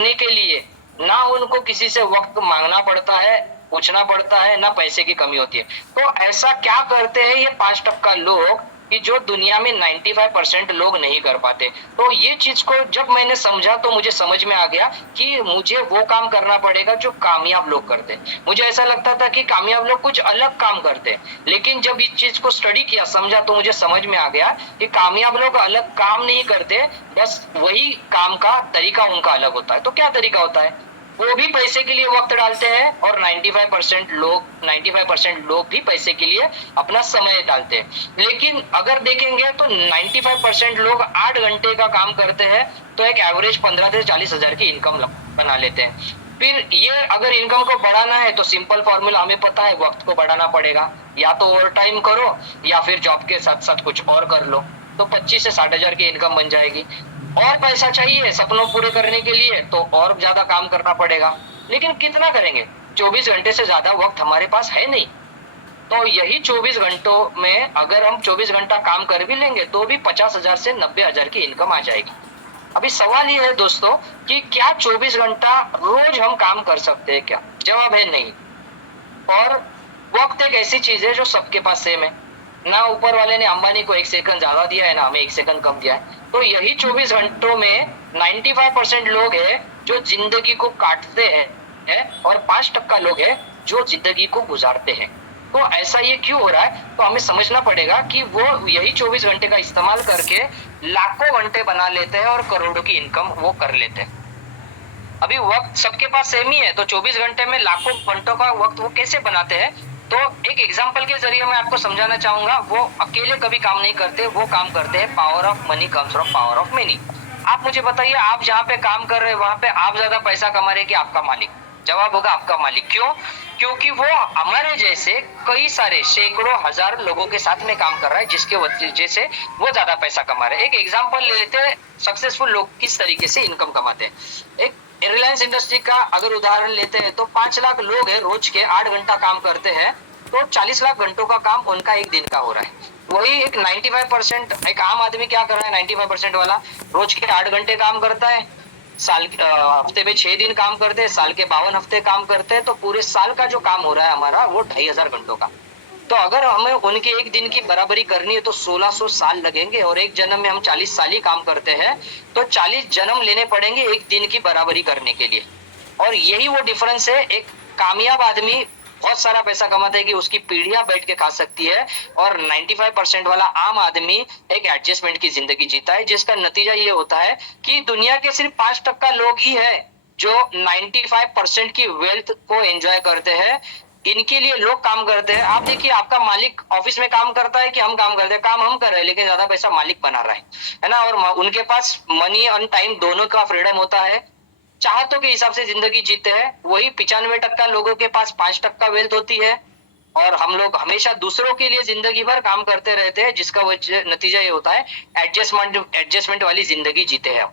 के लिए ना उनको किसी से वक्त मांगना पड़ता है, पूछना पड़ता है, ना पैसे की कमी होती है। तो ऐसा क्या करते हैं ये 5% लोग कि जो दुनिया में 95% लोग नहीं कर पाते। तो ये चीज को जब मैंने समझा तो मुझे समझ में आ गया कि मुझे वो काम करना पड़ेगा जो कामयाब लोग करते हैं। मुझे ऐसा लगता था कि कामयाब लोग कुछ अलग काम करते हैं, लेकिन जब इस चीज को स्टडी किया, समझा, तो मुझे समझ में आ गया कि कामयाब लोग अलग काम नहीं करते, बस वही काम का तरीका उनका अलग होता है। तो क्या तरीका होता है? वो भी पैसे के लिए वक्त डालते हैं और 95% लोग भी पैसे के लिए अपना समय डालते हैं। लेकिन अगर देखेंगे तो 95% लोग 8 घंटे का काम करते हैं तो एक एवरेज 15 से 40 हजार की इनकम बना लेते हैं। फिर ये अगर इनकम को बढ़ाना है तो सिंपल फॉर्मूला हमें पता है, वक्त को बढ़ाना पड़ेगा। या तो ओवर टाइम करो या फिर जॉब के साथ साथ कुछ और कर लो, तो 25 से 60 हजार की इनकम बन जाएगी। और पैसा चाहिए सपनों पूरे करने के लिए तो और ज्यादा काम करना पड़ेगा, लेकिन कितना करेंगे? 24 घंटे से ज्यादा वक्त हमारे पास है नहीं। तो यही 24 घंटों में अगर हम 24 घंटा काम कर भी लेंगे तो भी 50 हजार से 90 हजार की इनकम आ जाएगी। अभी सवाल ये है दोस्तों कि क्या 24 घंटा रोज हम काम कर सकते हैं क्या? जवाब है नहीं। और वक्त एक ऐसी चीज है जो सबके पास सेम है। ना ऊपर वाले ने अंबानी को 1 सेकंड ज्यादा दिया है, ना हमें 1 सेकंड कम दिया है। तो यही 24 घंटों में 95% लोग हैं जो जिंदगी को काटते हैं और 5% लोग हैं जो जिंदगी को गुजारते हैं। तो ऐसा ये क्यों हो रहा है? तो हमें समझना पड़ेगा कि वो यही 24 घंटे का इस्तेमाल करके लाखों घंटे बना लेते हैं और करोड़ों की इनकम वो कर लेते हैं। अभी वक्त सबके पास सेम ही है, तो 24 घंटे में लाखों घंटों का वक्त वो कैसे बनाते हैं? तो एक एग्जांपल के जरिए मैं आपको समझाना चाहूंगा। वो अकेले कभी काम नहीं करते, वो काम करते हैं power of money comes from power of many. आप मुझे बताइए, आप जहाँ पे काम कर रहे हैं वहां पे आप ज्यादा पैसा कमा रहे हैं कि आपका मालिक? जवाब होगा आपका मालिक। क्यों? क्योंकि वो हमारे जैसे कई सारे सैकड़ों हजार लोगों के साथ में काम कर रहा है, जिसके वजह से वो ज्यादा पैसा कमा रहे हैं। एक एग्जांपल ले लेते हैं, सक्सेसफुल लोग किस तरीके से इनकम कमाते हैं। एक रिलायंस इंडस्ट्री का अगर उदाहरण लेते हैं तो 5 लाख लोग हैं, रोज के 8 घंटा काम करते हैं, तो 40 लाख घंटों का काम उनका एक दिन का हो रहा है। वही एक 95% एक आम आदमी क्या कर रहा है? 95% वाला रोज के 8 घंटे काम करता है, हफ्ते में 6 दिन काम करते हैं, साल के 52 हफ्ते काम करते हैं, तो पूरे साल का जो काम हो रहा है हमारा वो 2500 घंटों का। तो अगर हमें उनके एक दिन की बराबरी करनी है तो 1600 साल लगेंगे, और एक जन्म में हम 40 साल ही काम करते हैं, तो 40 जन्म लेने पड़ेंगे एक दिन की बराबरी करने के लिए। और यही वो डिफरेंस है। एक कामयाब आदमी बहुत सारा पैसा कमाता है कि उसकी पीढ़ियां बैठ के खा सकती है, और 95% वाला आम आदमी एक एडजस्टमेंट की जिंदगी जीता है, जिसका नतीजा ये होता है कि दुनिया के सिर्फ 5% लोग ही है जो 95% की वेल्थ को एंजॉय करते हैं। इनके लिए लोग काम करते हैं। आप देखिए, आपका मालिक ऑफिस में काम करता है कि हम काम करते हैं? काम हम कर रहे हैं, लेकिन ज्यादा पैसा मालिक बना रहा है ना। और उनके पास मनी और टाइम दोनों का फ्रीडम होता है, चाहतों के हिसाब से जिंदगी जीते हैं। वही 95% लोगों के पास 5% वेल्थ होती है, और हम लोग हमेशा दूसरों के लिए जिंदगी भर काम करते रहते हैं, जिसका नतीजा ये होता है एडजस्टमेंट वाली जिंदगी जीते हैं।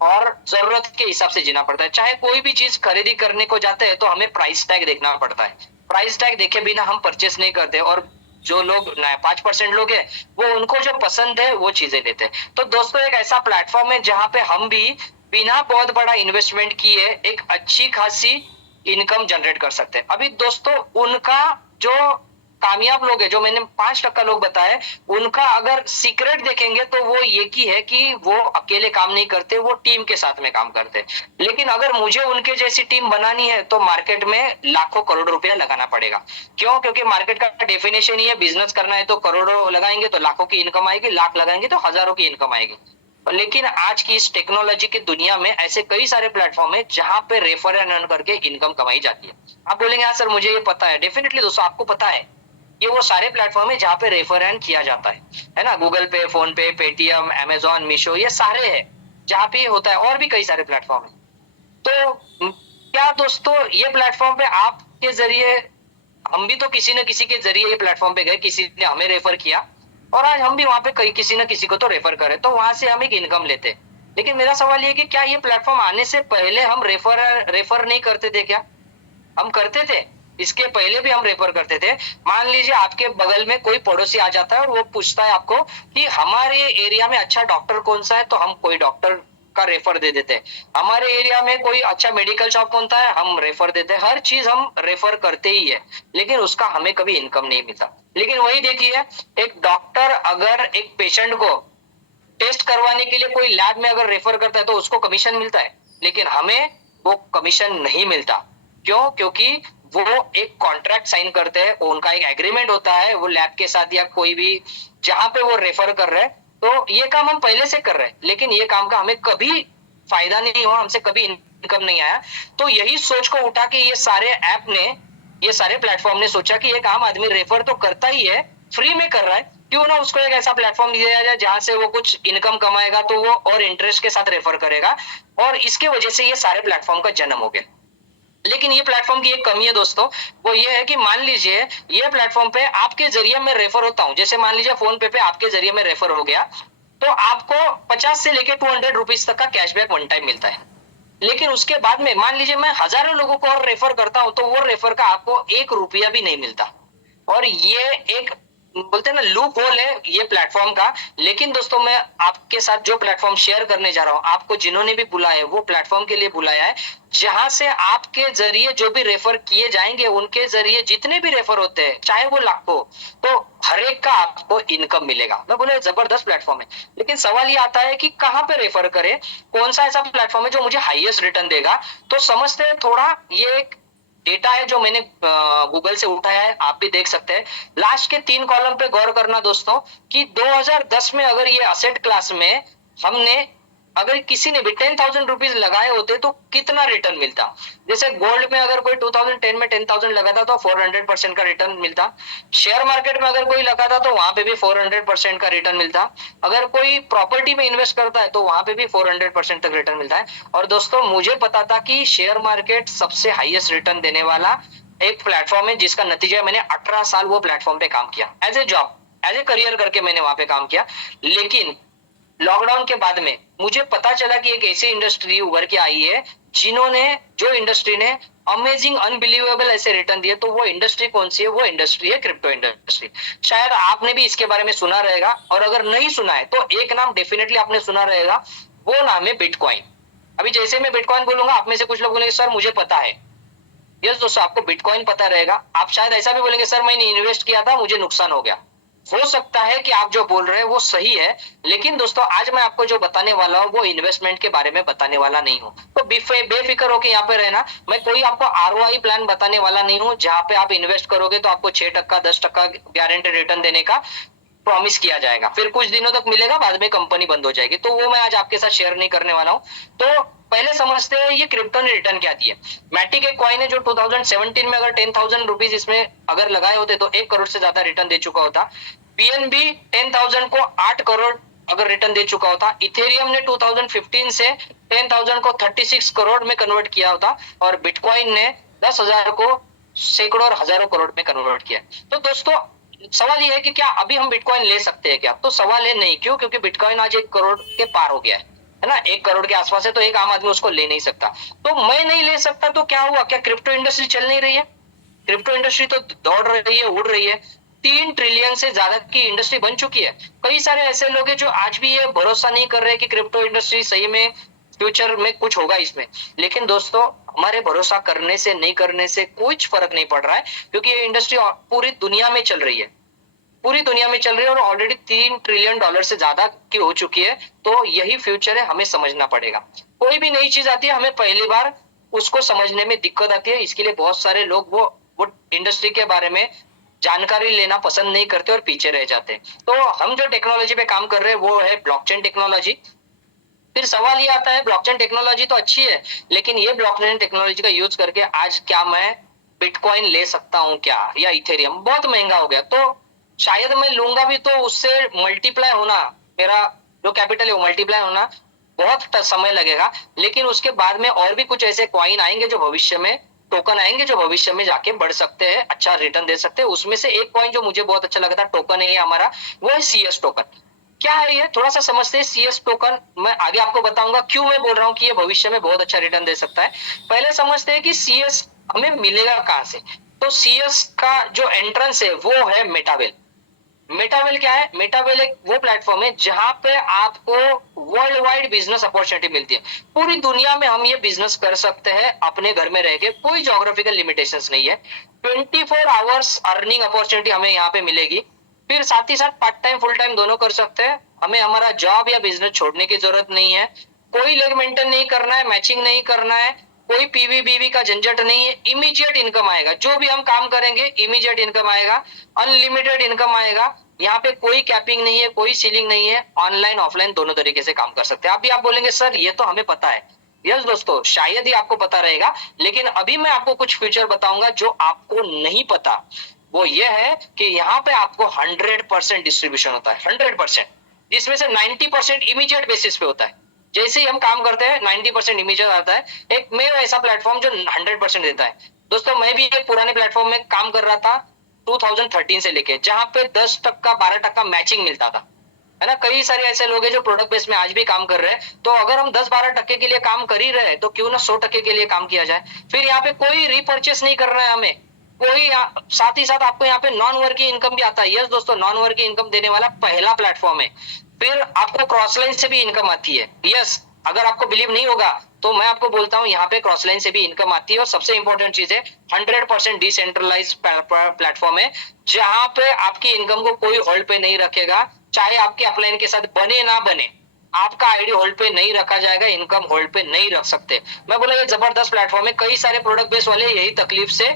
और जरूरत के हिसाब से जीना पड़ता है। चाहे कोई भी चीज खरीदी करने को जाते हैं तो हमें प्राइस टैग देखना पड़ता है। प्राइस टैग देखे बिना हम परचेस नहीं करते, और जो लोग 5% लोग हैं वो उनको जो पसंद है वो चीजें लेते हैं। तो दोस्तों, एक ऐसा प्लेटफॉर्म है जहाँ पे हम भी बिना बहुत बड़ा इन्वेस्टमेंट किए एक अच्छी खासी इनकम जनरेट कर सकते हैं। अभी दोस्तों, उनका जो कामयाब लोग है, जो मैंने 5% लोग बताए, उनका अगर सीक्रेट देखेंगे तो वो ये की है कि वो अकेले काम नहीं करते, वो टीम के साथ में काम करते। लेकिन अगर मुझे उनके जैसी टीम बनानी है तो मार्केट में लाखों करोड़ रुपया लगाना पड़ेगा। क्यों? क्योंकि मार्केट का डेफिनेशन ही है, बिजनेस करना है तो करोड़ों लगाएंगे तो लाखों की इनकम आएगी, लाख लगाएंगे तो हजारों की इनकम आएगी। लेकिन आज की इस टेक्नोलॉजी की दुनिया में ऐसे कई सारे प्लेटफॉर्म है जहां पे रेफर एंड अर्न करके इनकम कमाई जाती है। आप बोलेंगे हाँ सर मुझे ये पता है। डेफिनेटली दोस्तों, आपको पता है, ये वो सारे प्लेटफॉर्म है जहाँ पे रेफर एंड किया जाता है ना। गूगल पे, फोन पे, पेटीएम, अमेजोन, मीशो, ये सारे है जहाँ पे ये होता है। और भी कई सारे प्लेटफॉर्म है। तो क्या दोस्तों, ये प्लेटफॉर्म पे आपके जरिए, हम भी तो किसी न किसी के जरिए ये प्लेटफॉर्म पे गए, किसी ने हमें रेफर किया, और आज हम भी वहां पे कई किसी न किसी को तो रेफर करें, तो वहां से हम एक इनकम लेते। लेकिन मेरा सवाल ये कि क्या ये प्लेटफॉर्म आने से पहले हम रेफर नहीं करते थे क्या? हम करते थे। इसके पहले भी हम रेफर करते थे। मान लीजिए आपके बगल में कोई पड़ोसी आ जाता है और वो पूछता है आपको कि हमारे एरिया में अच्छा डॉक्टर कौन सा है, तो हम कोई डॉक्टर का रेफर दे देते हैं। हमारे एरिया में कोई अच्छा मेडिकल शॉप होता है, हम रेफर देते हैं, हर चीज हम रेफर करते ही है, लेकिन उसका हमें कभी इनकम नहीं मिलता। लेकिन वही देखिए, एक डॉक्टर अगर एक पेशेंट को टेस्ट करवाने के लिए कोई लैब में अगर रेफर करता है तो उसको कमीशन मिलता है, लेकिन हमें वो कमीशन नहीं मिलता। क्यों? क्योंकि वो एक कॉन्ट्रैक्ट साइन करते हैं, उनका एक एग्रीमेंट होता है वो लैब के साथ या कोई भी जहां पे वो रेफर कर रहे हैं। तो ये काम हम पहले से कर रहे हैं, लेकिन ये काम का हमें कभी फायदा नहीं हुआ, हमसे कभी इनकम नहीं आया। तो यही सोच को उठा के ये सारे ऐप ने, ये सारे प्लेटफॉर्म ने सोचा कि एक आम आदमी रेफर तो करता ही है, फ्री में कर रहा है, क्यों ना उसको एक ऐसा प्लेटफॉर्म दिया जाए जहां से वो कुछ इनकम कमाएगा, तो वो और इंटरेस्ट के साथ रेफर करेगा। और इसके वजह से ये सारे प्लेटफॉर्म का जन्म हो गया। लेकिन ये प्लेटफॉर्म की एक कमी है दोस्तों, वो ये है कि मान लीजिए ये प्लेटफॉर्म पे आपके जरिए मैं रेफर होता हूं, जैसे मान लीजिए फोन पे आपके जरिए मैं रेफर हो गया, तो आपको 50 से लेके 200 रुपीज तक का कैशबैक वन टाइम मिलता है। लेकिन उसके बाद में मान लीजिए मैं हजारों लोगों को और रेफर करता हूं, तो वो रेफर का आपको 1 रुपया भी नहीं मिलता। और ये एक बोलते हैं ना लूप होल है ये प्लेटफॉर्म का। लेकिन दोस्तों मैं आपके साथ जो प्लेटफॉर्म शेयर करने जा रहा हूं, आपको जिन्होंने भी बुलाया है वो प्लेटफॉर्म के लिए बुलाया है, जहां से आपके जरिए जो भी रेफर किए जाएंगे, उनके जरिए जितने भी रेफर होते हैं, चाहे वो लाखों, तो हर एक का आपको इनकम मिलेगा। मैं बोले जबरदस्त प्लेटफॉर्म है। लेकिन सवाल ये आता है कि कहां पे रेफर करें, कौन सा ऐसा प्लेटफॉर्म है जो मुझे हाईएस्ट रिटर्न देगा। तो समझते हैं थोड़ा, ये एक डेटा है जो मैंने गूगल से उठाया है, आप भी देख सकते हैं। लास्ट के 3 कॉलम पे गौर करना दोस्तों, कि 2010 में अगर ये असेट क्लास में हमने अगर किसी ने भी 10,000 रुपीज लगाए होते तो कितना रिटर्न मिलता। जैसे गोल्ड में अगर कोई 2010 में 10,000 लगाता तो 400% का रिटर्न मिलता। शेयर मार्केट में अगर कोई लगाता तो वहां पे भी 400% का रिटर्न मिलता। अगर कोई प्रॉपर्टी में इन्वेस्ट करता है तो वहां पे भी 400% तक रिटर्न मिलता है। और दोस्तों मुझे पता था कि शेयर मार्केट सबसे हाईएस्ट रिटर्न देने वाला एक प्लेटफॉर्म है, जिसका नतीजा मैंने 18 साल वो प्लेटफॉर्म पे काम किया, as a job, as a career करके मैंने वहां पे काम किया। लेकिन लॉकडाउन के बाद में मुझे पता चला कि एक ऐसी इंडस्ट्री उभर के आई है जिन्होंने, जो इंडस्ट्री ने अमेजिंग अनबिलीवेबल ऐसे रिटर्न दिए। तो वो इंडस्ट्री कौन सी है? वो इंडस्ट्री है क्रिप्टो इंडस्ट्री। शायद आपने भी इसके बारे में सुना रहेगा, और अगर नहीं सुना है तो एक नाम डेफिनेटली आपने सुना रहेगा, वो नाम है बिटकॉइन। अभी जैसे मैं बिटकॉइन बोलूंगा, आप में से कुछ लोग बोलेंगे सर मुझे पता है। यस दोस्तों, आपको बिटकॉइन पता रहेगा। आप शायद ऐसा भी बोलेंगे सर मैंने इन्वेस्ट किया था, मुझे नुकसान हो गया। हो सकता है कि आप जो बोल रहे हैं वो सही है, लेकिन दोस्तों आज मैं आपको जो बताने वाला हूँ वो इन्वेस्टमेंट के बारे में बताने वाला नहीं हूँ। तो बेफिक्र होकर यहाँ पे रहना। मैं कोई आपको आरओआई प्लान बताने वाला नहीं हूँ, जहां पे आप इन्वेस्ट करोगे तो आपको 6% 10% गारंटी रिटर्न देने का प्रॉमिस किया जाएगा, फिर कुछ दिनों तक मिलेगा, बाद में कंपनी बंद हो जाएगी। तो वो मैं आज आपके साथ शेयर नहीं करने वाला हूँ। तो पहले समझते हैं ये क्रिप्टो ने रिटर्न क्या दिया। मैटिक एक कॉइन है जो 2017 में अगर 10,000 रुपीज इसमें अगर लगाए होते तो 1 करोड़ से ज्यादा रिटर्न दे चुका होता। पीएनबी 10,000 को 8 करोड़ अगर रिटर्न दे चुका होता। इथेरियम ने 2015 से 10,000 को 36 करोड़ में कन्वर्ट किया होता, और बिटकॉइन ने 10,000 को सैकड़ों और हजारों करोड़ में कन्वर्ट किया। तो दोस्तों सवाल ये है कि क्या अभी हम बिटकॉइन ले सकते हैं क्या? तो सवाल है नहीं। क्यों? क्योंकि बिटकॉइन आज 1 करोड़ के पार हो गया है ना, 1 करोड़ के आसपास है, तो एक आम आदमी उसको ले नहीं सकता। तो मैं नहीं ले सकता तो क्या हुआ? क्या क्रिप्टो इंडस्ट्री चल नहीं रही है? क्रिप्टो इंडस्ट्री तो दौड़ रही है, उड़ रही है। 3 ट्रिलियन से ज्यादा की इंडस्ट्री बन चुकी है। कई सारे ऐसे लोग हैं जो आज भी ये भरोसा नहीं कर रहे कि क्रिप्टो इंडस्ट्री सही में फ्यूचर में कुछ होगा इसमें। लेकिन दोस्तों हमारे भरोसा करने से नहीं करने से कुछ फर्क नहीं पड़ रहा है, क्योंकि ये इंडस्ट्री पूरी दुनिया में चल रही है, पूरी दुनिया में चल रही है, और ऑलरेडी $3 ट्रिलियन से ज्यादा की हो चुकी है। तो यही फ्यूचर है, हमें समझना पड़ेगा। कोई भी नई चीज आती है, हमें पहली बार उसको समझने में दिक्कत आती है। इसके लिए बहुत सारे लोग वो इंडस्ट्री के बारे में जानकारी लेना पसंद नहीं करते और पीछे रह जाते हैं। तो हम जो टेक्नोलॉजी पे काम कर रहे हैं वो है ब्लॉकचेन टेक्नोलॉजी। फिर सवाल ये आता है, ब्लॉकचेन टेक्नोलॉजी तो अच्छी है, लेकिन ये ब्लॉकचेन टेक्नोलॉजी का यूज करके आज क्या मैं बिटकॉइन ले सकता हूँ क्या, या इथेरियम? बहुत महंगा हो गया, तो शायद मैं लूंगा भी तो उससे मल्टीप्लाई होना, मेरा जो कैपिटल है वो मल्टीप्लाई होना बहुत समय लगेगा। लेकिन उसके बाद में और भी कुछ ऐसे कॉइन आएंगे जो भविष्य में, टोकन आएंगे जो भविष्य में जाके बढ़ सकते हैं, अच्छा रिटर्न दे सकते हैं। उसमें से एक कॉइन जो मुझे बहुत अच्छा लगता है, टोकन है ये हमारा, वो है सीएस टोकन। क्या है ये? थोड़ा सा समझते हैं। सीएस टोकन मैं आगे आपको बताऊंगा क्यों मैं बोल रहा हूँ कि ये भविष्य में बहुत अच्छा रिटर्न दे सकता है। पहले समझते हैं कि सीएस हमें मिलेगा कहां से। तो सीएस का जो एंट्रेंस है वो है मेटावेल। मेटावेल क्या है? मेटावेल एक वो प्लेटफॉर्म है जहां पे आपको वर्ल्ड वाइड बिजनेस अपॉर्चुनिटी मिलती है। पूरी दुनिया में हम ये बिजनेस कर सकते हैं अपने घर में रह के, कोई ज्योग्राफिकल लिमिटेशंस नहीं है। 24 आवर्स अर्निंग अपॉर्चुनिटी हमें यहाँ पे मिलेगी। फिर साथ ही साथ पार्ट टाइम फुल टाइम दोनों कर सकते हैं। हमें हमारा जॉब या बिजनेस छोड़ने की जरूरत नहीं है। कोई लेग मेंटेन नहीं करना है, मैचिंग नहीं करना है, कोई पीवी बीवी का झंझट नहीं है। इमीडिएट इनकम आएगा, जो भी हम काम करेंगे इमीडिएट इनकम आएगा, अनलिमिटेड इनकम आएगा। यहाँ पे कोई कैपिंग नहीं है, कोई सीलिंग नहीं है। ऑनलाइन ऑफलाइन दोनों तरीके से काम कर सकते हैं। अभी आप बोलेंगे सर ये तो हमें पता है। यस दोस्तों, शायद ही आपको पता रहेगा, लेकिन अभी मैं आपको कुछ फीचर बताऊंगा जो आपको नहीं पता। वो ये है कि यहाँ पे आपको 100% डिस्ट्रीब्यूशन होता है, 100%, जिसमें से 90% इमीडिएट बेसिस पे होता है। जैसे ही हम काम करते हैं 90% इमीडिएट आता है। एक मैं ऐसा प्लेटफॉर्म जो 100% देता है। दोस्तों मैं भी एक पुराने प्लेटफॉर्म में काम कर रहा था 2013 से लेके, जहां पे 10% 12% मैचिंग मिलता था, है ना। कई सारे ऐसे लोग हैं जो प्रोडक्ट बेस में आज भी काम कर रहे हैं। तो अगर हम 10-12% के लिए काम कर ही रहे हैं तो क्यों ना 100% के लिए काम किया जाए। फिर यहाँ पे कोई रीपर्चेस नहीं करना है हमें, कोई साथ ही साथ आपको यहाँ पे नॉन वर्किंग इनकम भी आता है। यस दोस्तों, नॉन वर्किंग इनकम देने वाला पहला प्लेटफॉर्म है। फिर आपको क्रॉस लाइन से भी इनकम आती है। यस, अगर आपको बिलीव नहीं होगा तो मैं आपको बोलता हूँ, यहाँ पे क्रॉस लाइन से भी इनकम आती है। और सबसे इंपॉर्टेंट चीज है, 100% डिसेंट्रलाइज प्लेटफॉर्म है, जहां पे आपकी इनकम को कोई होल्ड पे नहीं रखेगा। चाहे आपके अपलाइन के साथ बने ना बने, आपका आईडी होल्ड पे नहीं रखा जाएगा, इनकम होल्ड पे नहीं रख सकते। मैं बोला ये जबरदस्त प्लेटफॉर्म है। कई सारे प्रोडक्ट बेस वाले यही तकलीफ से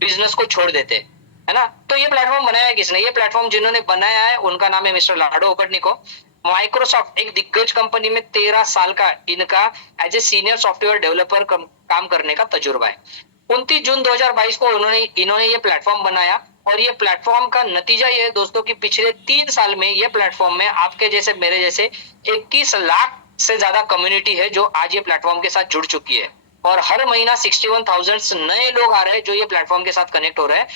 बिजनेस को छोड़ देते, है ना। तो ये प्लेटफॉर्म बनाया है किसने? ये प्लेटफॉर्म जिन्होंने बनाया है उनका नाम है मिस्टर लाडो ओकटनिको। माइक्रोसॉफ्ट एक दिग्गज कंपनी में 13 साल का इनका as a senior software developer काम करने का तजुर्बा है। 29 जून 2022 को इन्होंने ये प्लेटफॉर्म बनाया। और ये प्लेटफॉर्म का नतीजा ये है दोस्तों कि पिछले 3 साल में ये प्लेटफॉर्म में आपके जैसे मेरे जैसे 21 लाख से ज्यादा कम्युनिटी है जो आज ये प्लेटफॉर्म के साथ जुड़ चुकी है। और हर महीना 61,000 नए लोग आ रहे हैं जो ये प्लेटफॉर्म के साथ कनेक्ट हो रहे हैं।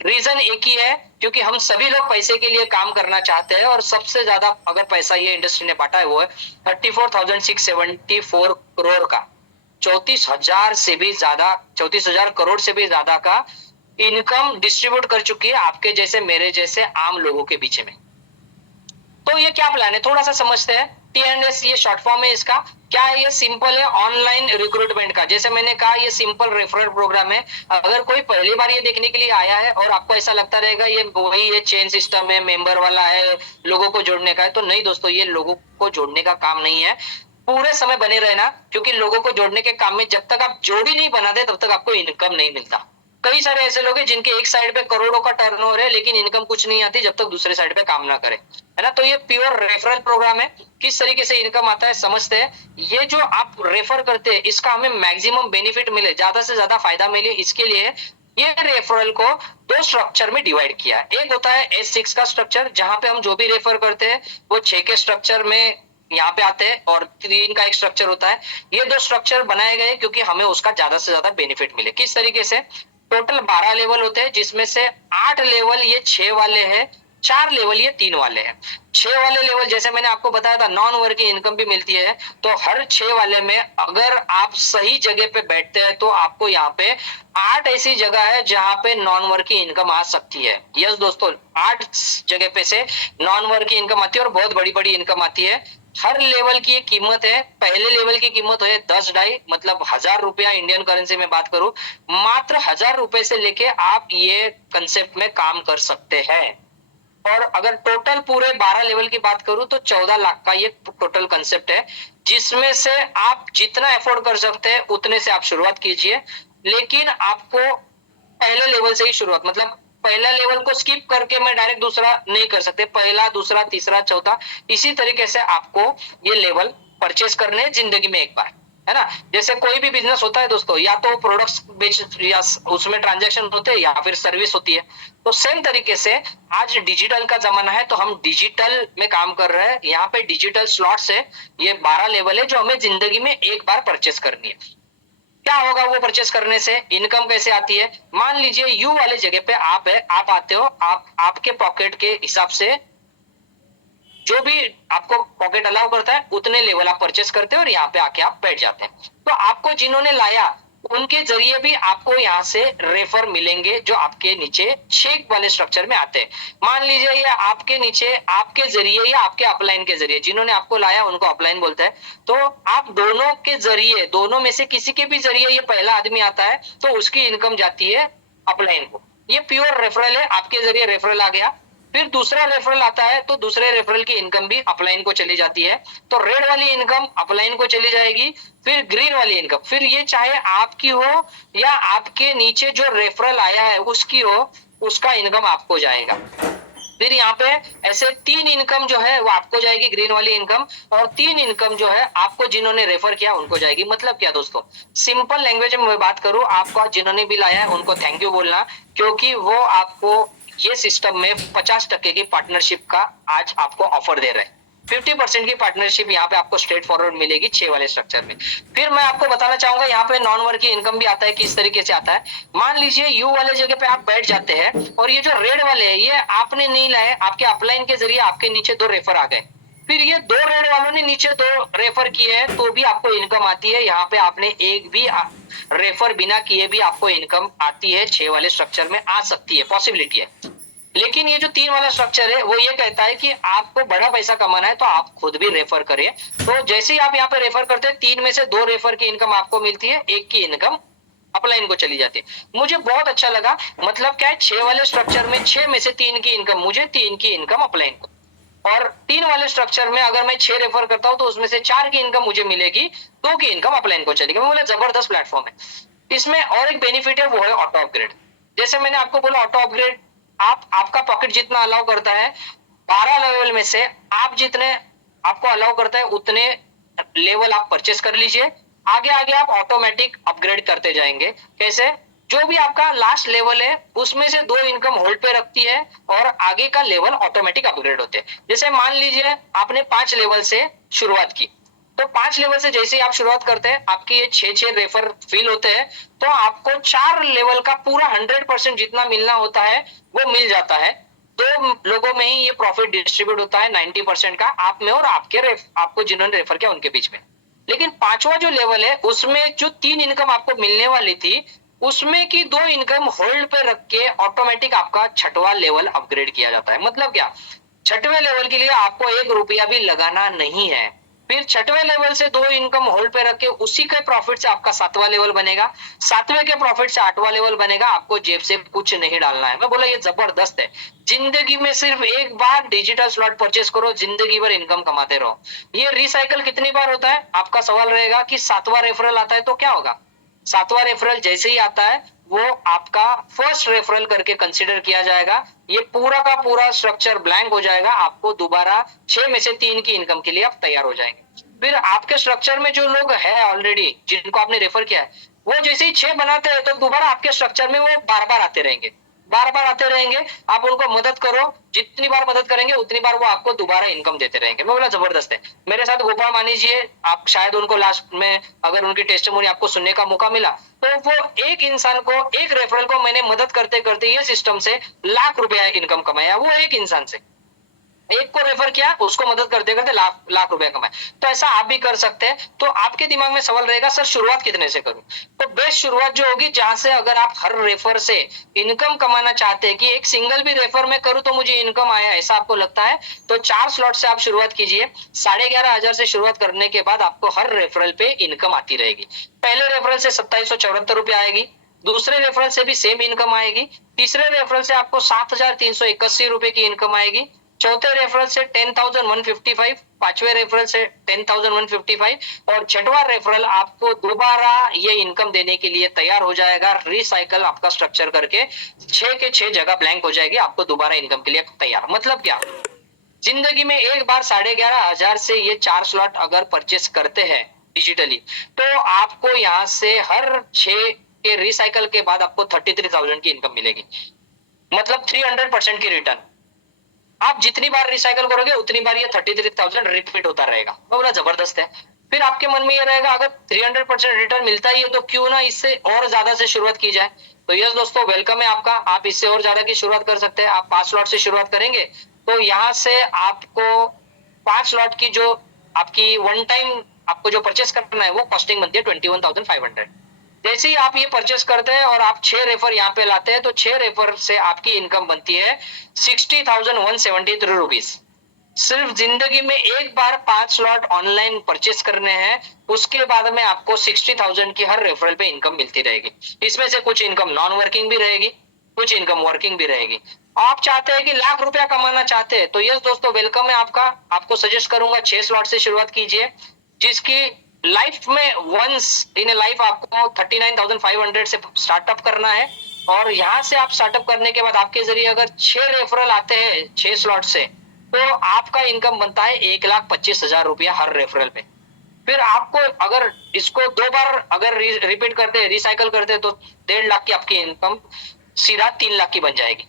रीजन एक ही है, क्योंकि हम सभी लोग पैसे के लिए काम करना चाहते हैं। और सबसे ज्यादा अगर पैसा ये इंडस्ट्री ने बांटा है वो है 34,674 करोड़ का। 34,000 से भी ज्यादा, 34,000 करोड़ से भी ज्यादा का इनकम डिस्ट्रीब्यूट कर चुकी है आपके जैसे मेरे जैसे आम लोगों के बीच में। तो ये क्या प्लान है थोड़ा सा समझते हैं। टीएनएस ये शॉर्ट फॉर्म है इसका। क्या है? ये सिंपल है ऑनलाइन रिक्रूटमेंट का। जैसे मैंने कहा ये सिंपल रेफरल प्रोग्राम है। अगर कोई पहली बार ये देखने के लिए आया है और आपको ऐसा लगता रहेगा ये वही ये चेन सिस्टम है, मेंबर वाला है, लोगों को जोड़ने का है, तो नहीं दोस्तों, ये लोगों को जोड़ने का काम नहीं है। पूरे समय बने रहना, क्योंकि लोगों को जोड़ने के काम में जब तक आप जोड़ी नहीं बनाते तब तक आपको इनकम नहीं मिलता। कई सारे ऐसे लोग हैं जिनके एक साइड पे करोड़ों का टर्नओवर है लेकिन इनकम कुछ नहीं आती जब तक दूसरे साइड पे काम ना करे, है ना। तो ये प्योर रेफरल प्रोग्राम है। किस तरीके से इनकम आता है समझते हैं। ये जो आप रेफर करते हैं इसका हमें मैक्सिमम बेनिफिट मिले, ज्यादा से ज्यादा फायदा मिले, इसके लिए ये रेफरल को 2 स्ट्रक्चर में डिवाइड किया। एक होता है S6 का स्ट्रक्चर, जहां पे हम जो भी रेफर करते हैं वो 6 के स्ट्रक्चर में यहाँ पे आते हैं, और 3 का एक स्ट्रक्चर होता है। ये 2 स्ट्रक्चर बनाए गए क्योंकि हमें उसका ज्यादा से ज्यादा बेनिफिट मिले। किस तरीके से? टोटल 12 लेवल होते हैं, जिसमें से 8 लेवल ये 6 वाले हैं, 4 लेवल ये 3 वाले हैं। 6 वाले लेवल जैसे मैंने आपको बताया था नॉन वर्किंग इनकम भी मिलती है। तो हर 6 वाले में अगर आप सही जगह पे बैठते हैं तो आपको यहाँ पे 8 ऐसी जगह है जहां पे नॉन वर्किंग इनकम आ सकती है। यस दोस्तों, 8 जगह पे से नॉन वर्किंग इनकम आती है और बहुत बड़ी बड़ी इनकम आती है। हर लेवल की एक कीमत है। पहले लेवल की कीमत है 10 ढाई, मतलब 1,000 रुपया इंडियन करेंसी में बात करूं, मात्र 1,000 रुपए से लेके आप ये कंसेप्ट में काम कर सकते हैं। और अगर टोटल पूरे 12 लेवल की बात करूं तो 14 लाख का ये टोटल कंसेप्ट है, जिसमें से आप जितना अफोर्ड कर सकते हैं उतने से आप शुरुआत कीजिए। लेकिन आपको पहले लेवल से ही शुरुआत, मतलब पहला लेवल को स्किप करके मैं डायरेक्ट दूसरा नहीं कर सकते। पहला, दूसरा, तीसरा, चौथा, इसी तरीके से आपको ये लेवल परचेस करने हैं जिंदगी में एक बार, है ना। जैसे कोई भी बिजनेस होता है दोस्तों, या तो प्रोडक्ट्स बेच या उसमें ट्रांजैक्शन होते हैं या फिर सर्विस होती है। तो सेम तरीके से आज डिजिटल का जमाना है तो हम डिजिटल में काम कर रहे हैं। यहाँ पे डिजिटल स्लॉट्स है, ये 12 लेवल है जो हमें जिंदगी में एक बार परचेस करनी है। क्या होगा वो परचेस करने से? इनकम कैसे आती है? मान लीजिए यू वाले जगह पे आप है, आप आते हो, आप आपके पॉकेट के हिसाब से जो भी आपको पॉकेट अलाउ करता है उतने लेवल आप परचेस करते हो और यहाँ पे आके आप बैठ जाते हैं। तो आपको जिन्होंने लाया उनके जरिए भी आपको यहाँ से रेफर मिलेंगे जो आपके नीचे 6 वाले स्ट्रक्चर में आते हैं। मान लीजिए ये आपके नीचे आपके जरिए या आपके अपलाइन के जरिए, जिन्होंने आपको लाया उनको अपलाइन बोलते हैं, तो आप दोनों के जरिए, दोनों में से किसी के भी जरिए ये पहला आदमी आता है तो उसकी इनकम जाती है अपलाइन को। ये प्योर रेफरल है, आपके जरिए रेफरल आ गया, फिर दूसरा रेफरल आता है तो दूसरे रेफरल की इनकम भी अपलाइन को चली जाती है, तो रेड वाली इनकम अपलाइन को चली जाएगी, फिर ग्रीन वाली इनकम, फिर ये चाहे आपकी हो या आपके नीचे जो रेफरल आया है उसकी हो, उसका इनकम आपको जाएगा। फिर यहाँ पे ऐसे 3 इनकम जो है वो आपको जाएगी, ग्रीन वाली इनकम, और 3 इनकम जो है आपको जिन्होंने रेफर किया उनको जाएगी। मतलब क्या दोस्तों, सिंपल लैंग्वेज में मैं बात करूं, आपको जिन्होंने भी लाया है उनको थैंक यू बोलना, क्योंकि वो आपको ये सिस्टम में 50% की पार्टनरशिप का आज आपको ऑफर दे रहे हैं। 50% की पार्टनरशिप यहाँ पे आपको स्ट्रेट फॉरवर्ड मिलेगी 6 वाले स्ट्रक्चर में। फिर मैं आपको बताना चाहूंगा यहाँ पे नॉन वर्क की इनकम भी आता है, किस तरीके से आता है। मान लीजिए यू वाले जगह पे आप बैठ जाते हैं और ये जो रेड वाले है ये आपने नहीं लाए, आपके अपलाइन के जरिए आपके नीचे 2 रेफर आ गए, फिर ये 2 रेड वालों ने नीचे 2 रेफर किए हैं तो भी आपको इनकम आती है। यहाँ पे आपने एक भी रेफर बिना किए भी आपको इनकम आती है, 6 वाले स्ट्रक्चर में आ सकती है, पॉसिबिलिटी है। लेकिन ये जो 3 वाला स्ट्रक्चर है वो ये कहता है कि आपको बड़ा पैसा कमाना है तो आप खुद भी रेफर करिए। तो जैसे ही आप यहाँ पे रेफर करते हैं 3 में से 2 रेफर की इनकम आपको मिलती है, 1 की इनकम अपलाइन को चली जाती है। मुझे बहुत अच्छा लगा, मतलब क्या है, 6 वाले स्ट्रक्चर में 6 में से 3 की इनकम मुझे, 3 की इनकम अपलाइन को, और 3 वाले स्ट्रक्चर में अगर मैं 6 रेफर करता हूं तो उसमें से 4 की इनकम मुझे मिलेगी, 2 की इनकम अपलाइन को चलेगी। मैं बोला जबरदस्त प्लेटफॉर्म है। इसमें और एक बेनिफिट है वो है ऑटो अपग्रेड। जैसे मैंने आपको बोला ऑटो अपग्रेड, आपका पॉकेट जितना अलाउ करता है 12 लेवल में से आप जितने आपको अलाउ करता है उतने लेवल आप परचेस कर लीजिए, आगे आगे आप ऑटोमेटिक अपग्रेड करते जाएंगे। कैसे, जो भी आपका लास्ट लेवल है उसमें से 2 इनकम होल्ड पे रखती है और आगे का लेवल ऑटोमेटिक अपग्रेड होते हैं। जैसे मान लीजिए आपने 5 लेवल से शुरुआत की, तो 5 लेवल से जैसे ही आप शुरुआत करते हैं आपके ये 6 रेफर फिल होते हैं, तो आपको 4 लेवल का पूरा 100% जितना मिलना होता है वो मिल जाता है। 2 लोगों में ही ये प्रॉफिट डिस्ट्रीब्यूट होता है 90% का, आप में और आपको जिन्होंने रेफर किया उनके बीच में। लेकिन 5वां जो लेवल है उसमें जो 3 इनकम आपको मिलने वाली थी उसमें की 2 इनकम होल्ड पे रख के ऑटोमेटिक आपका 6वां लेवल अपग्रेड किया जाता है। मतलब क्या, 6वें लेवल के लिए आपको 1 रुपया भी लगाना नहीं है, फिर 6वें लेवल से 2 इनकम होल्ड पे रख के उसी के प्रॉफिट से आपका 7वां लेवल बनेगा, 7वें के प्रॉफिट से 8वां लेवल बनेगा, आपको जेब से कुछ नहीं डालना है। मैं बोला ये जबरदस्त है। जिंदगी में सिर्फ एक बार डिजिटल स्लॉट परचेस करो, जिंदगी भर इनकम कमाते रहो। ये रिसाइकल कितनी बार होता है, आपका सवाल रहेगा कि 7वां रेफरल आता है तो क्या होगा। 7वां रेफरल जैसे ही आता है वो आपका फर्स्ट रेफरल करके कंसिडर किया जाएगा, ये पूरा का पूरा स्ट्रक्चर ब्लैंक हो जाएगा, आपको दोबारा 6 में से 3 की इनकम के लिए आप तैयार हो जाएंगे। फिर आपके स्ट्रक्चर में जो लोग है ऑलरेडी जिनको आपने रेफर किया है वो जैसे ही 6 बनाते हैं तो दोबारा आपके स्ट्रक्चर में वो बार बार आते रहेंगे, बार बार आते रहेंगे। आप उनको मदद करो, जितनी बार मदद करेंगे उतनी बार वो आपको दोबारा इनकम देते रहेंगे। मैं बोला जबरदस्त है। मेरे साथ गोपाल मानी जी है, आप शायद उनको लास्ट में अगर उनकी टेस्टिमोनी आपको सुनने का मौका मिला तो वो एक इंसान को, एक रेफरल को मैंने मदद करते करते ये सिस्टम से लाख रुपया इनकम कमाया, वो एक इंसान से, एक को रेफर किया उसको मदद करते करते लाख लाख रुपया कमाए। तो ऐसा आप भी कर सकते हैं। तो आपके दिमाग में सवाल रहेगा सर शुरुआत कितने से करूं, तो बेस्ट शुरुआत जो होगी जहां से अगर आप हर रेफर से इनकम कमाना चाहते हैं कि एक सिंगल भी रेफर में करूं तो मुझे इनकम आया, ऐसा आपको लगता है तो 4 स्लॉट से आप शुरुआत कीजिए। 11,500 से शुरुआत करने के बाद आपको हर रेफरल पे इनकम आती रहेगी। पहले रेफरल से 2774 आएगी, दूसरे रेफरल से भी सेम इनकम आएगी, तीसरे रेफरल से आपको 7,381 रुपए की इनकम आएगी, चौथे रेफरल से 10,155, 5वें रेफरल से 10,155 और 6वां रेफरल आपको दोबारा ये इनकम देने के लिए तैयार हो जाएगा। रिसाइकल आपका स्ट्रक्चर करके 6 के 6 जगह ब्लैंक हो जाएगी, आपको दोबारा इनकम के लिए तैयार। मतलब क्या, जिंदगी में एक बार 11,500 से ये 4 स्लॉट अगर परचेस करते हैं डिजिटली तो आपको यहाँ से हर 6 के रिसाइकल के बाद आपको 33,000 की इनकम मिलेगी, मतलब 300% की रिटर्न। आप जितनी बार रिसाइकल करोगे उतनी बार ये 33,000 रिपीट होता रहेगा। बोला जबरदस्त है। फिर आपके मन में ये रहेगा अगर 300% रिटर्न मिलता ही है तो क्यों ना इससे और ज्यादा से शुरुआत की जाए। तो यस दोस्तों, वेलकम है आपका, आप इससे और ज्यादा की शुरुआत कर सकते हैं। आप 5 स्लॉट से शुरुआत करेंगे तो यहाँ से आपको 5 स्लॉट की जो आपकी वन टाइम आपको जो परचेस करना है वो कॉस्टिंग बनती है 21,500। जैसे ही आप ये परचेस करते हैं और आप 6 रेफर यहाँ पे लाते हैं, तो 6 रेफर से आपकी इनकम बनती है 60,173 रुपीज। सिर्फ जिंदगी में एक बार 5 स्लॉट ऑनलाइन परचेस करने हैं, उसके बाद में आपको 60,000 की हर रेफरल पे इनकम मिलती रहेगी। इसमें से कुछ इनकम नॉन वर्किंग भी रहेगी, कुछ इनकम वर्किंग भी रहेगी। आप चाहते हैं कि लाख रुपया कमाना चाहते हैं, तो यस दोस्तों, वेलकम है आपका। आपको सजेस्ट करूंगा 6 स्लॉट से शुरुआत कीजिए, जिसकी लाइफ में वंस इन लाइफ आपको 39,500 से स्टार्टअप करना है। और यहाँ से आप स्टार्टअप करने के बाद आपके जरिए अगर 6 रेफरल आते हैं 6 स्लॉट से, तो आपका इनकम बनता है 1,25,000 रुपया हर रेफरल पे। फिर आपको अगर इसको 2 बार अगर रिपीट करते हैं, रिसाइकल करते हैं, तो 1.5 लाख की आपकी इनकम सीधा 3 लाख की बन जाएगी।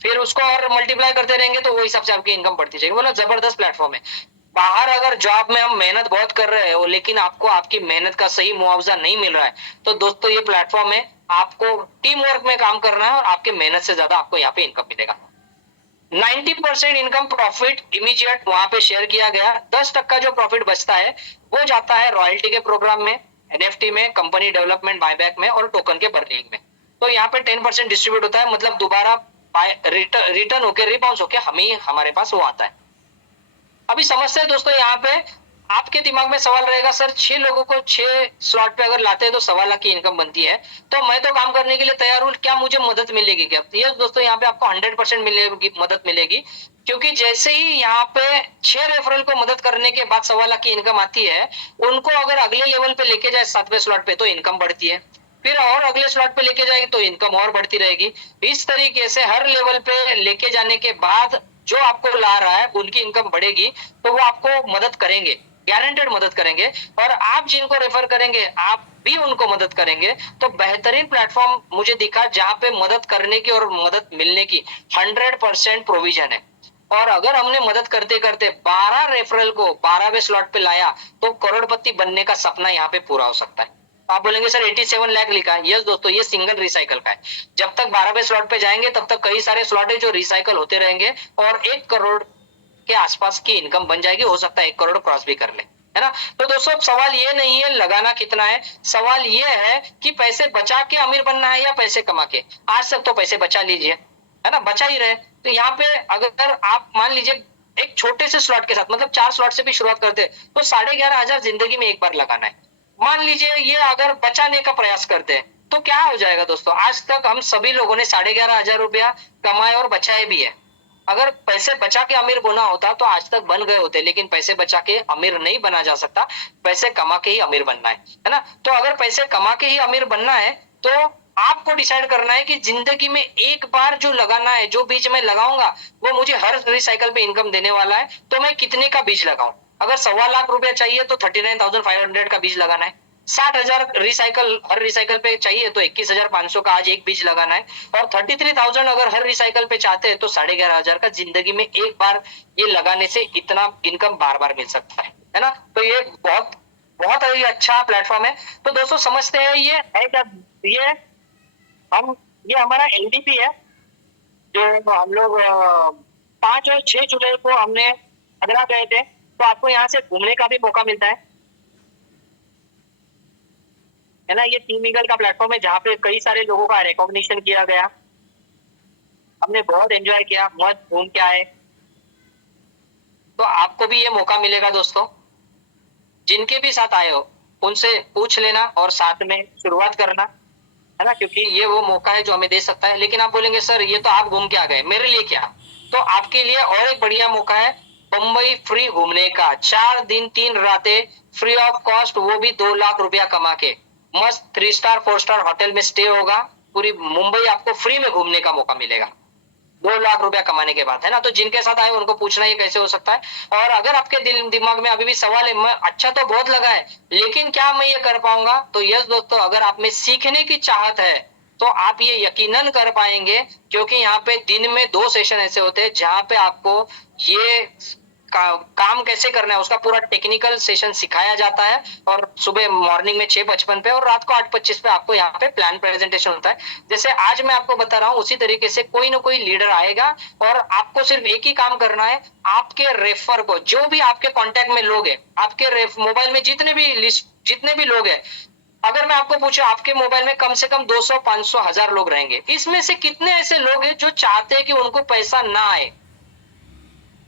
फिर उसको और मल्टीप्लाई करते रहेंगे तो वो हिसाब से आपकी इनकम बढ़ती जाएगी। मतलब जबरदस्त प्लेटफॉर्म है। बाहर अगर जॉब में हम मेहनत बहुत कर रहे हो, लेकिन आपको आपकी मेहनत का सही मुआवजा नहीं मिल रहा है, तो दोस्तों ये प्लेटफॉर्म है। आपको टीम वर्क में काम करना है और आपके मेहनत से ज्यादा आपको यहाँ पे इनकम मिलेगा। 90% इनकम प्रॉफिट इमीडिएट वहां पे शेयर किया गया। 10% जो प्रॉफिट बचता है वो जाता है रॉयल्टी के प्रोग्राम में, एनएफटी में, कंपनी डेवलपमेंट बायबैक में और टोकन के बर्निंग में। तो यहाँ पे 10% डिस्ट्रीब्यूट होता है, मतलब दोबारा रिटर्न होके रिबाउंस होके हमें हमारे पास वो आता है। अभी समझते हैं दोस्तों, यहाँ पे आपके दिमाग में सवाल रहेगा, सर 6 लोगों को 6 स्लॉट पे अगर लाते हैं तो 1.25 लाख की इनकम बनती है, तो मैं तो काम करने के लिए तैयार हूँ, क्या मुझे मदद मिलेगी क्या? यस दोस्तों, यहाँ पे आपको 100% मिलेगी, मदद मिलेगी। क्योंकि जैसे ही यहाँ पे 6 रेफरल को मदद करने के बाद 1.25 लाख की इनकम आती है, उनको अगर अगले लेवल पे लेके जाए 7वें स्लॉट पे, तो इनकम बढ़ती है। फिर और अगले स्लॉट पे लेके जाएगी तो इनकम और बढ़ती रहेगी। इस तरीके से हर लेवल पे लेके जाने के बाद जो आपको ला रहा है उनकी इनकम बढ़ेगी, तो वो आपको मदद करेंगे, गारंटेड मदद करेंगे। और आप जिनको रेफर करेंगे आप भी उनको मदद करेंगे। तो बेहतरीन प्लेटफॉर्म मुझे दिखा जहां पे मदद करने की और मदद मिलने की 100% प्रोविजन है। और अगर हमने मदद करते करते 12 रेफरल को 12वें स्लॉट पे लाया, तो करोड़पति बनने का सपना यहाँ पे पूरा हो सकता है। आप बोलेंगे सर 87 लाख लिखा है। यस दोस्तों, ये सिंगल रिसाइकल का है। जब तक 12वें स्लॉट पे जाएंगे तब तक कई सारे स्लॉट है जो रिसाइकल होते रहेंगे और 1 करोड़ के आसपास की इनकम बन जाएगी। हो सकता है 1 करोड़ क्रॉस भी कर ले, है ना? तो दोस्तों, सवाल ये नहीं है लगाना कितना है, सवाल ये है कि पैसे बचा के अमीर बनना है या पैसे कमा के। आज तक तो पैसे बचा लीजिए, है ना, बचा ही रहे। तो यहाँ पे अगर आप मान लीजिए एक छोटे से स्लॉट के साथ, मतलब 4 स्लॉट से भी शुरुआत करते हैं, तो 11,500 जिंदगी में एक बार लगाना है। मान लीजिए ये अगर बचाने का प्रयास करते हैं, तो क्या हो जाएगा दोस्तों? आज तक हम सभी लोगों ने 11,500 रुपया कमाए और बचाए भी है। अगर पैसे बचा के अमीर बना होता तो आज तक बन गए होते, लेकिन पैसे बचा के अमीर नहीं बना जा सकता, पैसे कमा के ही अमीर बनना है ना? तो अगर पैसे कमा के ही अमीर बनना है, तो आपको डिसाइड करना है कि जिंदगी में एक बार जो लगाना है, जो बीज मैं लगाऊंगा वो मुझे हर रिसाइकल पे इनकम देने वाला है, तो मैं कितने का बीज लगाऊं? अगर 1.25 लाख रुपया चाहिए तो 39,500 का बीज लगाना है। 60,000 रिसाइकल हर रिसाइकल पे चाहिए तो 21,500 का आज एक बीज लगाना है। और 33,000 अगर हर रिसाइकल पे चाहते हैं तो 11,500 का जिंदगी में एक बार ये लगाने से इतना इनकम बार बार मिल सकता है ना? तो ये बहुत बहुत ही अच्छा प्लेटफॉर्म है। तो दोस्तों, समझते हैं ये है क्या? ये हम ये हमारा एलडीपी है, जो हम लोग 5 और 6 जुलाई को हमने आगरा गए थे। तो आपको यहाँ से घूमने का भी मौका मिलता है ना? ये टीम ईगल का प्लेटफॉर्म है जहाँ पे कई सारे लोगों का रिकॉग्निशन किया गया। हमने बहुत एंजॉय किया, मस्त घूम के आए। तो आपको भी ये मौका मिलेगा दोस्तों। जिनके भी साथ आए हो उनसे पूछ लेना और साथ में शुरुआत करना, है ना? क्योंकि ये वो मौका है जो हमें दे सकता है। लेकिन आप बोलेंगे सर ये तो आप घूम के आ गए, मेरे लिए क्या? तो आपके लिए और एक बढ़िया मौका है बम्बई फ्री घूमने का। 4 दिन 3 रातें फ्री ऑफ कॉस्ट, वो भी 2 लाख रुपया कमा के। मस्त 3 स्टार 4 स्टार होटल में स्टे होगा। पूरी मुंबई आपको फ्री में घूमने का मौका मिलेगा 2 लाख रुपया कमाने के बाद, है ना? तो जिनके साथ आए उनको पूछना ये कैसे हो सकता है। और अगर आपके दिमाग में अभी भी सवाल है, मैं अच्छा तो बहुत लगा है लेकिन क्या मैं ये कर पाऊंगा, तो यस दोस्तों, अगर आप में सीखने की चाहत है तो आप ये यकीनन कर पाएंगे। क्योंकि यहाँ पे दिन में 2 सेशन ऐसे होते हैं जहां पे आपको ये काम कैसे करना है उसका पूरा टेक्निकल सेशन सिखाया जाता है। और सुबह मॉर्निंग में 6:55 पे और रात को 8:25 पे आपको यहाँ पे प्लान प्रेजेंटेशन होता है। जैसे आज मैं आपको बता रहा हूँ उसी तरीके से कोई ना कोई लीडर आएगा और आपको सिर्फ एक ही काम करना है। आपके रेफर को, जो भी आपके कॉन्टेक्ट में लोग है, आपके मोबाइल में जितने भी लोग है, अगर मैं आपको पूछूं आपके मोबाइल में कम से कम 200, 500, 1000 लोग रहेंगे, इसमें से कितने ऐसे लोग हैं जो चाहते हैं कि उनको पैसा ना आए?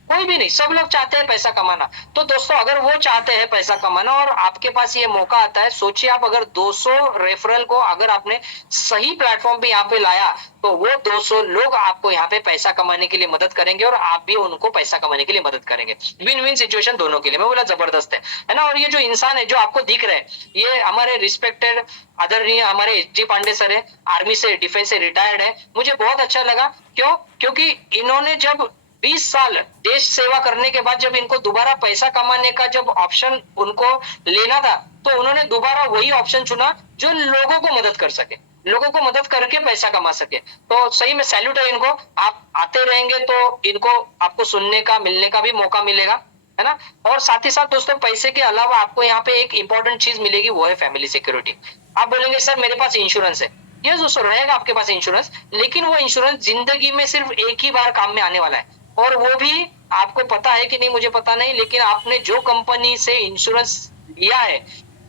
कोई भी नहीं, सब लोग चाहते हैं पैसा कमाना। तो दोस्तों अगर वो चाहते हैं पैसा कमाना और आपके पास ये मौका आता है, सोचिए आप अगर 200 रेफरल को अगर आपने सही प्लेटफॉर्म पे यहाँ पे लाया, तो वो 200 लोग आपको यहाँ पे पैसा कमाने के लिए मदद करेंगे और आप भी उनको पैसा कमाने के लिए मदद करेंगे। विन विन सिचुएशन दोनों के लिए, मैं बोला जबरदस्त है ना। और ये जो इंसान है जो आपको दिख रहे हैं, ये हमारे रिस्पेक्टेड आदरणीय हमारे एच डी पांडे सर है, आर्मी से डिफेंस से रिटायर्ड है। मुझे बहुत अच्छा लगा, क्यों? क्योंकि इन्होंने जब 20 साल देश सेवा करने के बाद जब इनको दोबारा पैसा कमाने का जब ऑप्शन उनको लेना था, तो उन्होंने दोबारा वही ऑप्शन चुना जो लोगों को मदद कर सके, लोगों को मदद करके पैसा कमा सके। तो सही में सैल्यूट है इनको। आप आते रहेंगे तो इनको आपको सुनने का मिलने का भी मौका मिलेगा, है ना। और साथ ही साथ दोस्तों पैसे के अलावा आपको यहाँ पे एक इंपॉर्टेंट चीज मिलेगी, वो है फैमिली सिक्योरिटी। आप बोलेंगे सर मेरे पास इंश्योरेंस है, ये दोस्तों रहेगा आपके पास इंश्योरेंस, लेकिन वो इंश्योरेंस जिंदगी में सिर्फ एक ही बार काम में आने वाला है। और वो भी आपको पता है कि नहीं मुझे पता नहीं, लेकिन आपने जो कंपनी से इंश्योरेंस लिया है,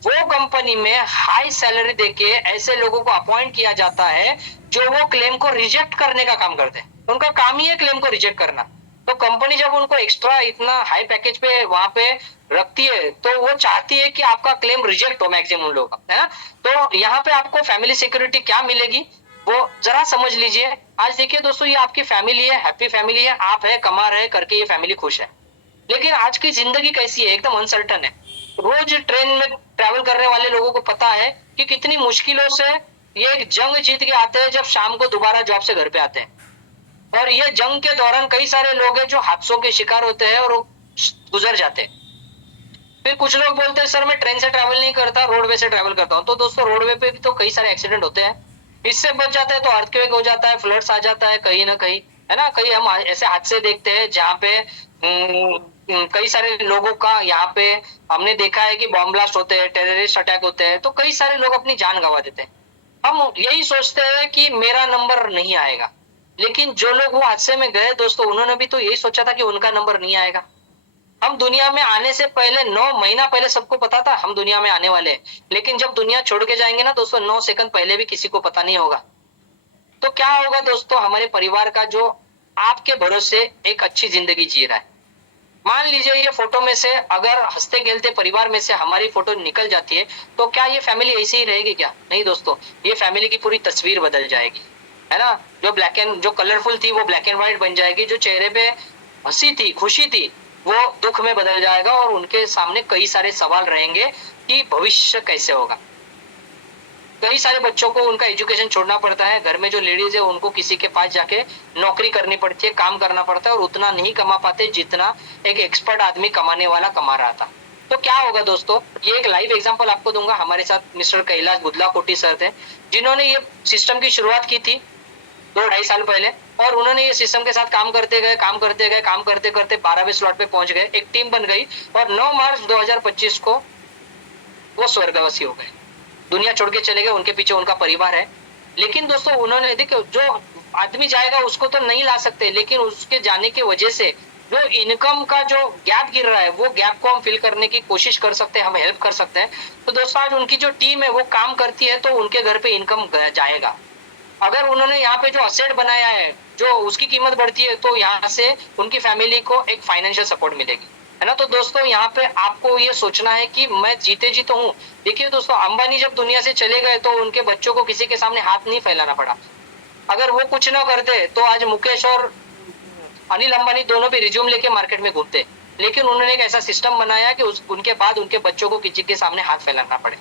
वो कंपनी में हाई सैलरी देके ऐसे लोगों को अपॉइंट किया जाता है जो वो क्लेम को रिजेक्ट करने का काम करते हैं। उनका काम ही है क्लेम को रिजेक्ट करना। तो कंपनी जब उनको एक्स्ट्रा इतना हाई पैकेज पे वहां पे रखती है, तो वो चाहती है कि आपका क्लेम रिजेक्ट हो मैक्सिमम लोग, है ना। तो यहाँ पे आपको फैमिली सिक्योरिटी क्या मिलेगी वो जरा समझ लीजिए। आज देखिए दोस्तों, ये आपकी फैमिली है, हैप्पी फैमिली है, आप है कमा रहे करके ये फैमिली खुश है। लेकिन आज की जिंदगी कैसी है? एकदम अनसर्टन है। रोज ट्रेन में ट्रैवल करने वाले लोगों को पता है कि कितनी मुश्किलों से ये एक जंग जीत के आते हैं, जब शाम को दोबारा जॉब से घर पे आते हैं। और ये जंग के दौरान कई सारे लोग हैं जो हादसों के शिकार होते हैं और गुजर जाते हैं। फिर कुछ लोग बोलते हैं सर मैं ट्रेन से ट्रैवल नहीं करता, रोडवे से ट्रैवल करता हूँ। तो दोस्तों रोडवे पे भी तो कई सारे एक्सीडेंट होते हैं, इससे बच जाते हैं तो अर्थक्वेक हो जाता है, फ्लड्स आ जाता है कहीं ना कहीं, है ना। कहीं हम ऐसे हादसे देखते हैं जहाँ पे कई सारे लोगों का यहाँ पे हमने देखा है कि बॉम्ब ब्लास्ट होते हैं, टेररिस्ट अटैक होते हैं, तो कई सारे लोग अपनी जान गंवा देते हैं। हम यही सोचते हैं कि मेरा नंबर नहीं आएगा, लेकिन जो लोग वो हादसे में गए दोस्तों, उन्होंने भी तो यही सोचा था कि उनका नंबर नहीं आएगा। हम दुनिया में आने से पहले 9 महीना पहले सबको पता था हम दुनिया में आने वाले हैं, लेकिन जब दुनिया छोड़ के जाएंगे ना दोस्तों, 9 सेकंड पहले भी किसी को पता नहीं होगा। तो क्या होगा दोस्तों, हमारे परिवार का जो आपके भरोसे एक अच्छी जिंदगी जी रहा है। मान लीजिए ये फोटो में से अगर हंसते खेलते परिवार में से हमारी फोटो निकल जाती है, तो क्या ये फैमिली ऐसी ही रहेगी? क्या नहीं दोस्तों, ये फैमिली की पूरी तस्वीर बदल जाएगी, है ना। जो कलरफुल थी वो ब्लैक एंड व्हाइट बन जाएगी, जो चेहरे पे हंसी थी, खुशी थी, वो दुख में बदल जाएगा। और उनके सामने कई सारे सवाल रहेंगे कि भविष्य कैसे होगा। कई सारे बच्चों को उनका एजुकेशन छोड़ना पड़ता है, घर में जो लेडीज है उनको किसी के पास जाके नौकरी करनी पड़ती है, काम करना पड़ता है, और उतना नहीं कमा पाते जितना एक एक्सपर्ट आदमी कमाने वाला कमा रहा था। तो क्या होगा दोस्तों, ये एक लाइव एग्जांपल आपको दूंगा। हमारे साथ मिस्टर कैलाश बुदला कोटी सर थे, जिन्होंने ये सिस्टम की शुरुआत की थी 2-2.5 साल पहले, और उन्होंने ये सिस्टम के साथ काम करते गए, काम करते करते 12वें स्लॉट पे पहुंच गए, एक टीम बन गई, और 9 मार्च 2025 को वो स्वर्गवासी हो गए, दुनिया छोड़ के चले गए। उनके पीछे उनका परिवार है। लेकिन दोस्तों उन्होंने देखो, जो आदमी जाएगा उसको तो नहीं ला सकते, लेकिन उसके जाने की वजह से जो इनकम का जो गैप गिर रहा है, वो गैप को हम फिल करने की कोशिश कर सकते हैं, हम हेल्प कर सकते हैं। तो दोस्तों आज उनकी जो टीम है वो काम करती है, तो उनके घर पे इनकम जाएगा। अगर उन्होंने यहाँ पे जो असेट बनाया है, जो उसकी कीमत बढ़ती है, तो यहाँ से उनकी फैमिली को एक फाइनेंशियल सपोर्ट मिलेगी, है ना। तो दोस्तों यहाँ पे आपको ये सोचना है कि मैं जीते जी तो हूँ। देखिए दोस्तों, अंबानी जब दुनिया से चले गए तो उनके बच्चों को किसी के सामने हाथ नहीं फैलाना पड़ा। अगर वो कुछ ना करते तो आज मुकेश और अनिल अंबानी दोनों भी रिज्यूम लेके मार्केट में घूमते, लेकिन उन्होंने एक ऐसा सिस्टम बनाया कि उनके बाद उनके बच्चों को किसी के सामने हाथ फैलाना पड़े,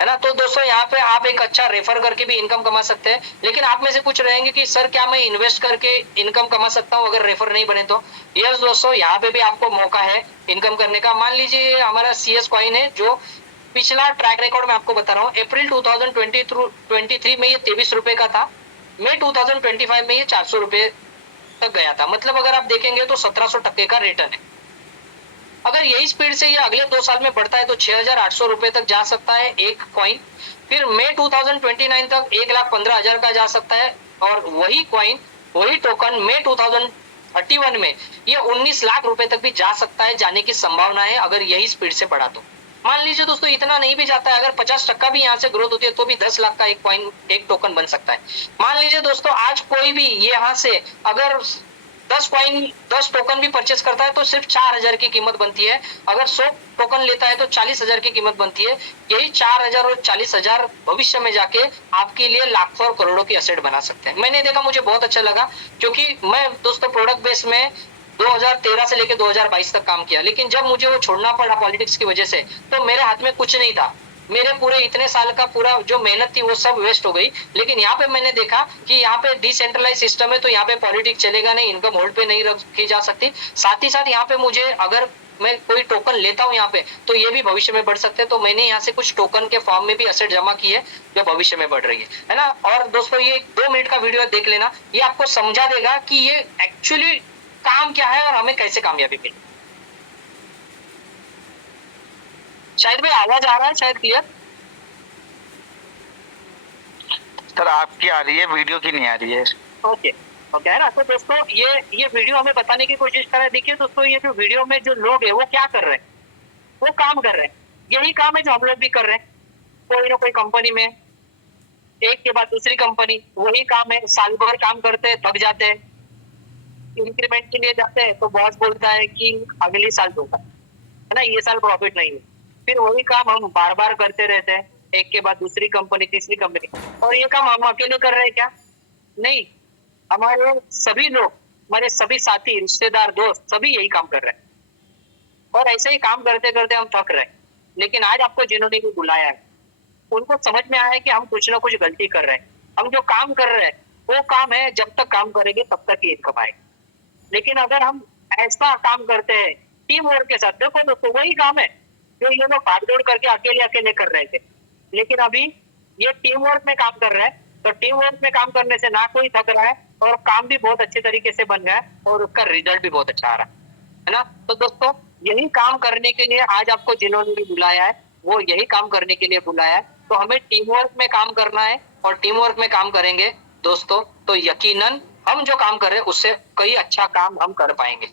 है ना। तो दोस्तों यहाँ पे आप एक अच्छा रेफर करके भी इनकम कमा सकते हैं। लेकिन आप में से कुछ रहेंगे कि सर क्या मैं इन्वेस्ट करके इनकम कमा सकता हूँ अगर रेफर नहीं बने तो? यस दोस्तों, यहाँ पे भी आपको मौका है इनकम करने का। मान लीजिए हमारा CS कॉइन है, जो पिछला ट्रैक रिकॉर्ड मैं आपको बता रहा हूँ, अप्रैल 2023 में ये 23 रुपए का था, मई 2025 में ये 400 रुपए तक गया था। मतलब अगर आप देखेंगे तो 1700% का रिटर्न है। अगर यही स्पीड से ये अगले 2 साल में बढ़ता है तो 6800 रुपए तक जा सकता है एक कॉइन। फिर मई 2029 तक 1,15,000 का जा सकता है, और वही कॉइन, वही टोकन मई 2031 में ये 19 लाख रुपए तक भी जा सकता है, जाने की संभावना है अगर यही स्पीड से बढ़ा तो। मान लीजिए दोस्तों इतना नहीं भी जाता है, अगर 50% भी यहाँ से ग्रोथ होती है तो भी 10 लाख का एक कॉइन एक टोकन बन सकता है। मान लीजिए दोस्तों आज कोई भी ये यहाँ से अगर 10 टोकन भी परचेस करता है तो सिर्फ 4,000 की कीमत बनती है। अगर 100 टोकन लेता है तो 40,000 की कीमत बनती है। यही 4,000 और 40,000 भविष्य में जाके आपके लिए लाखों और करोड़ों की एसेट बना सकते हैं। मैंने देखा, मुझे बहुत अच्छा लगा, क्योंकि मैं दोस्तों प्रोडक्ट बेस में 2013 से लेकर 2022 तक काम किया, लेकिन जब मुझे वो छोड़ना पड़ा पॉलिटिक्स की वजह से, तो मेरे हाथ में कुछ नहीं था। मेरे पूरे इतने साल का पूरा जो मेहनत थी वो सब वेस्ट हो गई। लेकिन यहाँ पे मैंने देखा कि यहाँ पे डिसेंट्रलाइज सिस्टम है, तो यहाँ पे पॉलिटिक्स चलेगा नहीं, इनकम होल्ड पे नहीं रखी जा सकती। साथ ही साथ यहाँ पे मुझे अगर मैं कोई टोकन लेता हूँ यहाँ पे, तो ये भी भविष्य में बढ़ सकते हैं। तो मैंने यहाँ से कुछ टोकन के फॉर्म में भी एसेट जमा की है जो भविष्य में बढ़ रही है ना। और दोस्तों ये 2 मिनट का वीडियो देख लेना, ये आपको समझा देगा कि ये एक्चुअली काम क्या है और हमें कैसे कामयाबी मिले। शायद भाई आवाज आ रहा है, शायद क्लियर। सर आपकी आ रही है, वीडियो की नहीं आ रही है। ओके ओके, है ना। तो दोस्तों ये वीडियो हमें बताने की कोशिश कर रहा है। देखिए दोस्तों, ये जो वीडियो में जो लोग है वो क्या कर रहे हैं, वो काम कर रहे हैं। यही काम है जो हम लोग भी कर रहे हैं। कोई ना कोई कंपनी में एक के बाद दूसरी कंपनी, वही काम है। साल भर काम करते हैं, थक जाते हैं, इंक्रीमेंट के लिए जाते हैं तो बॉस बोलता है कि अगली साल दूंगा, है ना, ये साल प्रॉफिट नहीं है। फिर वही काम हम बार बार करते रहते हैं, एक के बाद दूसरी कंपनी, तीसरी कंपनी। और ये काम हम अकेले कर रहे हैं क्या? नहीं, हमारे सभी लोग, हमारे सभी साथी, रिश्तेदार, दोस्त सभी यही काम कर रहे हैं। और ऐसे ही काम करते करते हम थक रहे हैं। लेकिन आज आपको जिन्होंने भी बुलाया है, उनको समझ में आया है कि हम कुछ ना कुछ गलती कर रहे हैं। हम जो काम कर रहे हैं वो काम है, जब तक काम करेंगे तब तक ही इनकम आएगी। लेकिन अगर हम ऐसा काम करते हैं टीम वर्क के साथ, देखो दोस्तों वही काम है जो ये लोग भाग दौड़ करके अकेले अकेले कर रहे थे। लेकिन अभी ये टीम वर्क में काम कर रहा है, तो टीम वर्क में काम करने से ना कोई थक रहा है और काम भी बहुत अच्छे तरीके से बन गया है और उसका रिजल्ट भी बहुत अच्छा आ रहा है ना। तो दोस्तों यही काम करने के लिए आज आपको जिन्होंने भी बुलाया है, वो यही काम करने के लिए बुलाया है। तो हमें टीम वर्क में काम करना है, और टीम वर्क में काम करेंगे दोस्तों तो यकीनन हम जो काम कर रहे हैं उससे कई अच्छा काम हम कर पाएंगे,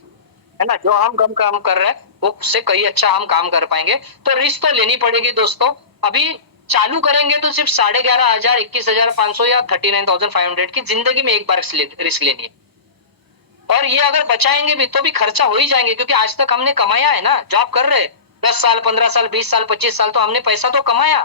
है ना। जो हम कम काम कर रहे हैं वो उससे कई अच्छा हम काम कर पाएंगे। तो रिस्क तो लेनी पड़ेगी दोस्तों। अभी चालू करेंगे तो सिर्फ 11,500, 21,500 या 39,500 की जिंदगी में एक बार रिस्क लेनी है। और ये अगर बचाएंगे भी तो भी खर्चा हो ही जाएंगे, क्योंकि आज तक हमने कमाया है ना, जॉब कर रहे 10 साल, 15 साल, 20 साल, 25 साल, तो हमने पैसा तो कमाया,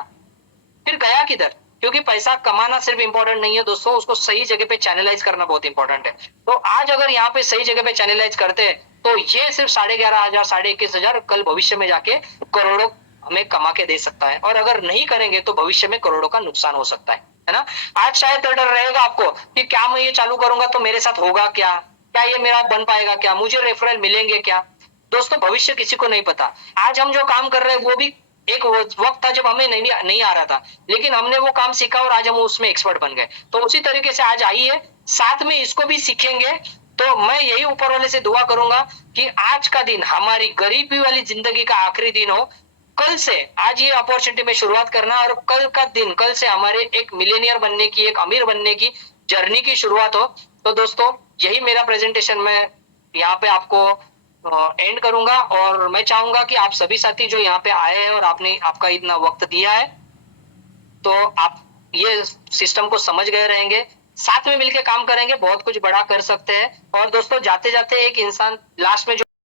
फिर गया किधर? क्योंकि पैसा कमाना सिर्फ इंपॉर्टेंट नहीं है दोस्तों, उसको सही जगह पे चैनलाइज करना बहुत इंपॉर्टेंट है। तो आज अगर यहाँ पे सही जगह पे चैनलाइज करते हैं तो ये सिर्फ 11,500, 21,500 कल भविष्य में जाके करोड़ों हमें कमा के दे सकता है। और अगर नहीं करेंगे तो भविष्य में करोड़ों का नुकसान हो सकता है ना। आज शायद डर रहेगा आपको कि क्या मैं ये चालू करूंगा तो मेरे साथ होगा क्या, क्या ये मेरा बन पाएगा, क्या मुझे रेफरल मिलेंगे क्या। दोस्तों भविष्य किसी को नहीं पता। आज हम जो काम कर रहे हैं वो भी एक वक्त था जब हमें नहीं आ रहा था, लेकिन हमने वो काम सीखा और आज हम उसमें एक्सपर्ट बन गए। तो उसी तरीके से आज आइए, साथ में इसको भी सीखेंगे। तो मैं यही ऊपर वाले से दुआ करूंगा कि आज का दिन हमारी गरीबी वाली जिंदगी का आखिरी दिन हो। कल से आज ये अपॉर्चुनिटी में शुरुआत करना, और कल का दिन, कल से हमारे एक मिलियनियर बनने की, एक अमीर बनने की जर्नी की शुरुआत हो। तो दोस्तों यही मेरा प्रेजेंटेशन में यहाँ पे आपको एंड करूंगा। और मैं चाहूंगा कि आप सभी साथी जो यहाँ पे आए हैं और आपने आपका इतना वक्त दिया है, तो आप ये सिस्टम को समझ गए रहेंगे, साथ में मिलकर काम करेंगे, बहुत कुछ बड़ा कर सकते हैं। और दोस्तों जाते जाते एक इंसान लास्ट में जो